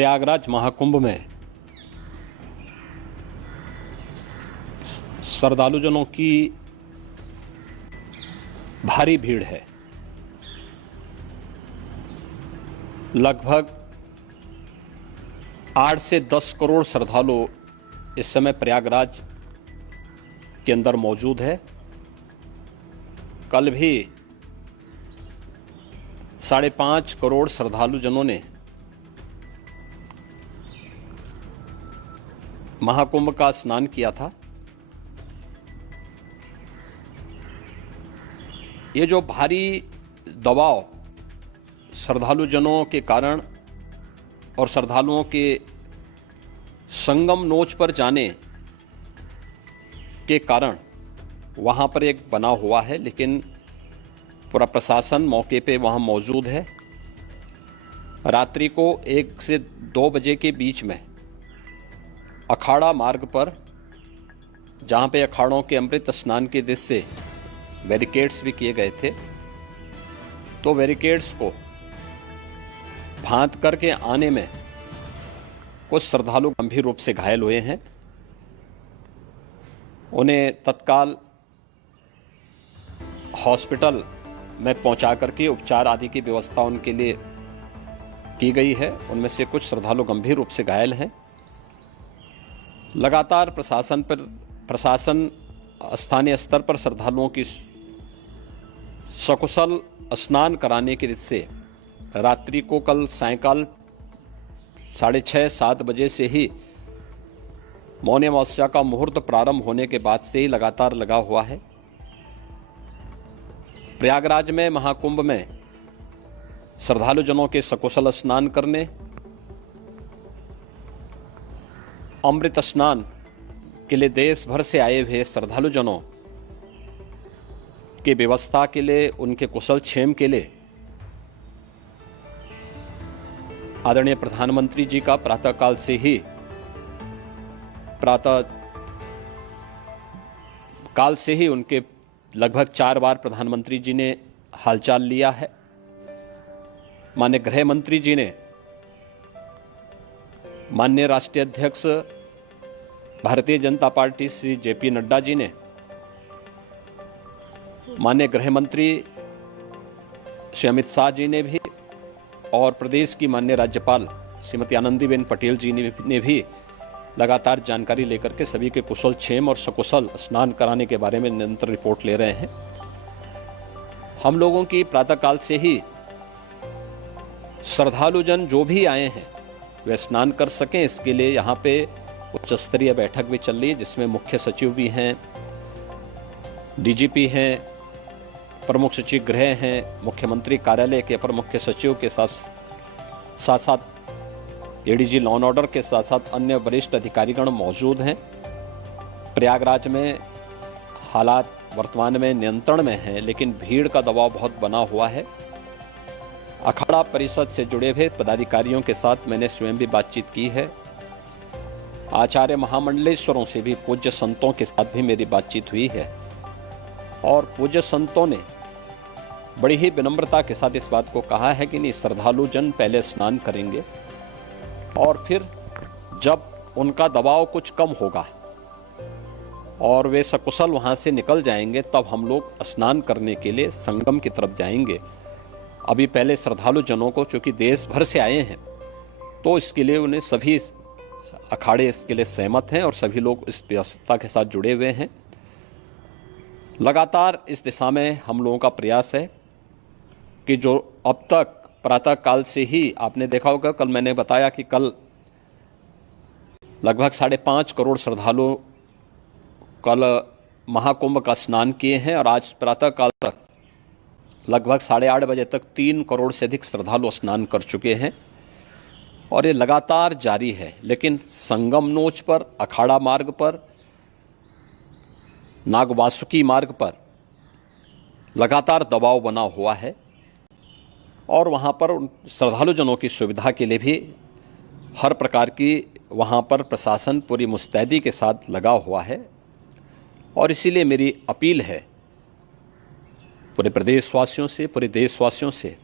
प्रयागराज महाकुंभ में श्रद्धालुजनों की भारी भीड़ है। लगभग 8 से 10 करोड़ श्रद्धालु इस समय प्रयागराज के अंदर मौजूद है। कल भी 5.5 करोड़ श्रद्धालुजनों ने महाकुंभ का स्नान किया था। ये जो भारी दबाव श्रद्धालुजनों के कारण और श्रद्धालुओं के संगम नोच पर जाने के कारण वहाँ पर एक बना हुआ है, लेकिन पूरा प्रशासन मौके पे वहाँ मौजूद है। रात्रि को 1 से 2 बजे के बीच में अखाड़ा मार्ग पर, जहाँ पे अखाड़ों के अमृत स्नान के दृश्य से बैरिकेड्स भी किए गए थे, तो बैरिकेड्स को भांत करके आने में कुछ श्रद्धालु गंभीर रूप से घायल हुए हैं। उन्हें तत्काल हॉस्पिटल में पहुंचा करके उपचार आदि की व्यवस्था उनके लिए की गई है। उनमें से कुछ श्रद्धालु गंभीर रूप से घायल हैं। लगातार प्रशासन स्थानीय स्तर पर श्रद्धालुओं की सकुशल स्नान कराने के दृष्टि से रात्रि को कल सायंकाल 6:30-7 बजे से ही मौनी अमावस्या का मुहूर्त प्रारंभ होने के बाद से ही लगातार लगा हुआ है। प्रयागराज में महाकुंभ में श्रद्धालुजनों के सकुशल स्नान करने, अमृत स्नान के लिए देश भर से आए हुए श्रद्धालुजनों की व्यवस्था के लिए, उनके कुशल क्षेम के लिए आदरणीय प्रधानमंत्री जी का प्रातःकाल से ही उनके लगभग 4 बार प्रधानमंत्री जी ने हालचाल लिया है। माननीय गृह मंत्री जी ने, माननीय राष्ट्रीय अध्यक्ष भारतीय जनता पार्टी श्री जेपी नड्डा जी ने, माननीय गृह मंत्री श्री अमित शाह जी ने भी, और प्रदेश की माननीय राज्यपाल श्रीमती आनंदीबेन पटेल जी ने भी लगातार जानकारी लेकर के सभी के कुशल क्षेम और सकुशल स्नान कराने के बारे में निरंतर रिपोर्ट ले रहे हैं। हम लोगों की प्रातःकाल से ही श्रद्धालुजन जो भी आए हैं वे स्नान कर सकें, इसके लिए यहाँ पे उच्च स्तरीय बैठक भी चल रही है, जिसमें मुख्य सचिव भी हैं, डीजीपी हैं, प्रमुख सचिव गृह हैं, मुख्यमंत्री कार्यालय के अपर मुख्य सचिव के साथ एडीजी लॉ एंड ऑर्डर के साथ साथ अन्य वरिष्ठ अधिकारीगण मौजूद हैं। प्रयागराज में हालात वर्तमान में नियंत्रण में हैं, लेकिन भीड़ का दबाव बहुत बना हुआ है। अखाड़ा परिषद से जुड़े हुए पदाधिकारियों के साथ मैंने स्वयं भी बातचीत की है। आचार्य महामंडलेश्वरों से भी, पूज्य संतों के साथ भी मेरी बातचीत हुई है, और पूज्य संतों ने बड़ी ही विनम्रता के साथ इस बात को कहा है कि नहीं, श्रद्धालु जन पहले स्नान करेंगे और फिर जब उनका दबाव कुछ कम होगा और वे सकुशल वहाँ से निकल जाएंगे, तब हम लोग स्नान करने के लिए संगम की तरफ जाएंगे। अभी पहले श्रद्धालु जनों को, चूँकि देश भर से आए हैं, तो इसके लिए उन्हें सभी अखाड़े इसके लिए सहमत हैं और सभी लोग इस व्यवस्था के साथ जुड़े हुए हैं। लगातार इस दिशा में हम लोगों का प्रयास है कि जो अब तक प्रातःकाल से ही आपने देखा होगा, कल मैंने बताया कि कल लगभग 5.5 करोड़ श्रद्धालु कल महाकुंभ का स्नान किए हैं, और आज प्रातःकाल तक लगभग 8:30 बजे तक 3 करोड़ से अधिक श्रद्धालु स्नान कर चुके हैं, और ये लगातार जारी है। लेकिन संगम नोच पर, अखाड़ा मार्ग पर, नागवासुकी मार्ग पर लगातार दबाव बना हुआ है, और वहाँ पर श्रद्धालुजनों की सुविधा के लिए भी हर प्रकार की वहाँ पर प्रशासन पूरी मुस्तैदी के साथ लगा हुआ है। और इसीलिए मेरी अपील है पूरे प्रदेशवासियों से, पूरे देशवासियों से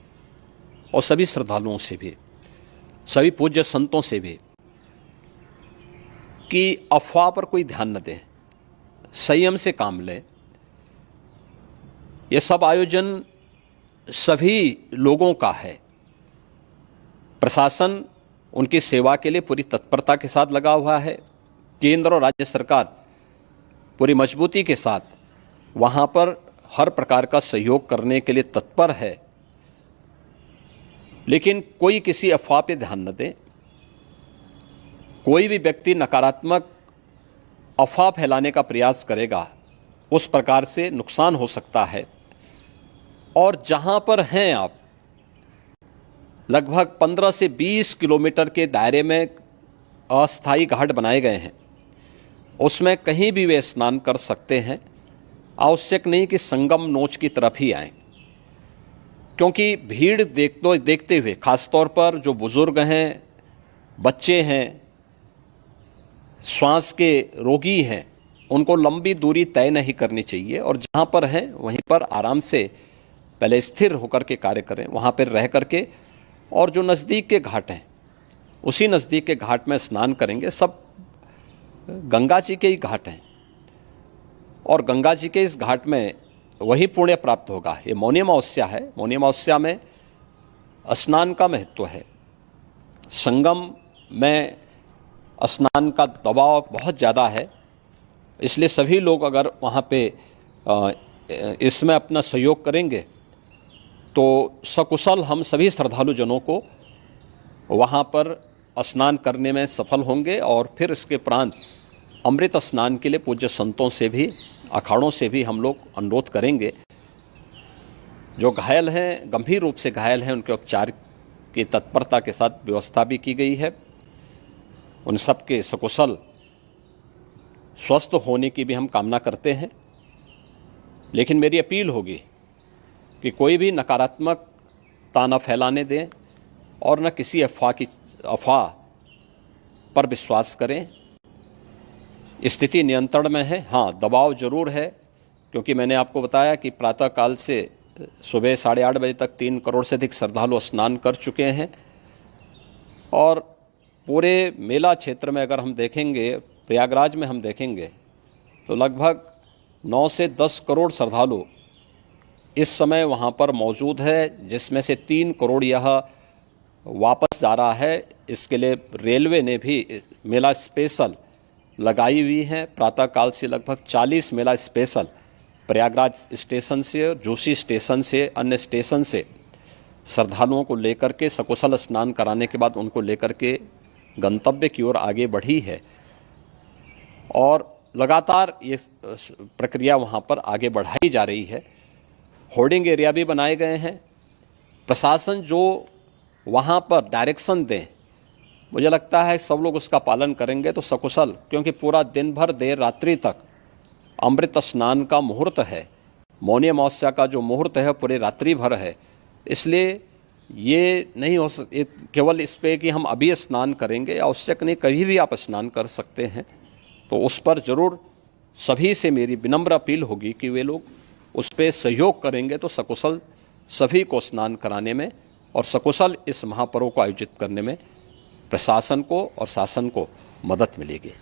और सभी श्रद्धालुओं से भी सभी पूज्य संतों से भी कि अफवाह पर कोई ध्यान न दें, संयम से काम लें। यह सब आयोजन सभी लोगों का है। प्रशासन उनकी सेवा के लिए पूरी तत्परता के साथ लगा हुआ है। केंद्र और राज्य सरकार पूरी मजबूती के साथ वहाँ पर हर प्रकार का सहयोग करने के लिए तत्पर है। लेकिन कोई किसी अफवाह पे ध्यान न दें। कोई भी व्यक्ति नकारात्मक अफवाह फैलाने का प्रयास करेगा, उस प्रकार से नुकसान हो सकता है। और जहाँ पर हैं आप, लगभग 15 से 20 किलोमीटर के दायरे में अस्थायी घाट बनाए गए हैं, उसमें कहीं भी वे स्नान कर सकते हैं। आवश्यक नहीं कि संगम नोच की तरफ ही आएं, क्योंकि भीड़ देखते हुए खासतौर पर जो बुजुर्ग हैं, बच्चे हैं, श्वास के रोगी हैं, उनको लंबी दूरी तय नहीं करनी चाहिए। और जहाँ पर हैं वहीं पर आराम से पहले स्थिर होकर के कार्य करें, वहाँ पर रह करके। और जो नज़दीक के घाट हैं, उसी नज़दीक के घाट में स्नान करेंगे। सब गंगा जी के ही घाट हैं और गंगा जी के इस घाट में वही पुण्य प्राप्त होगा। ये मौनी अमावस्या है। मौनी अमावस्या में स्नान का महत्व है। संगम में स्नान का दबाव बहुत ज़्यादा है, इसलिए सभी लोग अगर वहाँ पे इसमें अपना सहयोग करेंगे तो सकुशल हम सभी श्रद्धालु जनों को वहाँ पर स्नान करने में सफल होंगे। और फिर इसके उपरांत अमृत स्नान के लिए पूज्य संतों से भी, अखाड़ों से भी हम लोग अनुरोध करेंगे। जो घायल हैं, गंभीर रूप से घायल हैं, उनके उपचार की तत्परता के साथ व्यवस्था भी की गई है। उन सब के सकुशल स्वस्थ होने की भी हम कामना करते हैं। लेकिन मेरी अपील होगी कि कोई भी नकारात्मकता न फैलाने दें और न किसी अफवाह पर विश्वास करें। स्थिति नियंत्रण में है। हाँ, दबाव जरूर है, क्योंकि मैंने आपको बताया कि प्रातःकाल से सुबह 8:30 बजे तक 3 करोड़ से अधिक श्रद्धालु स्नान कर चुके हैं। और पूरे मेला क्षेत्र में अगर हम देखेंगे, प्रयागराज में हम देखेंगे तो लगभग 9 से 10 करोड़ श्रद्धालु इस समय वहाँ पर मौजूद है, जिसमें से 3 करोड़ यह वापस जा रहा है। इसके लिए रेलवे ने भी मेला स्पेशल लगाई हुई है। प्रातःकाल से लगभग 40 मेला स्पेशल प्रयागराज स्टेशन से, जोशी स्टेशन से, अन्य स्टेशन से श्रद्धालुओं को लेकर के सकुशल स्नान कराने के बाद उनको लेकर के गंतव्य की ओर आगे बढ़ी है। और लगातार ये प्रक्रिया वहाँ पर आगे बढ़ाई जा रही है। होर्डिंग एरिया भी बनाए गए हैं। प्रशासन जो वहाँ पर डायरेक्शन दें, मुझे लगता है सब लोग उसका पालन करेंगे तो सकुशल, क्योंकि पूरा दिन भर देर रात्रि तक अमृत स्नान का मुहूर्त है। मौनी अमावस्या का जो मुहूर्त है पूरे रात्रि भर है। इसलिए ये नहीं हो केवल इस पे कि हम अभी स्नान करेंगे, आवश्यक नहीं, कभी भी आप स्नान कर सकते हैं। तो उस पर ज़रूर सभी से मेरी विनम्र अपील होगी कि वे लोग उस पर सहयोग करेंगे तो सकुशल सभी को स्नान कराने में और सकुशल इस महापर्व को आयोजित करने में प्रशासन को और शासन को मदद मिलेगी।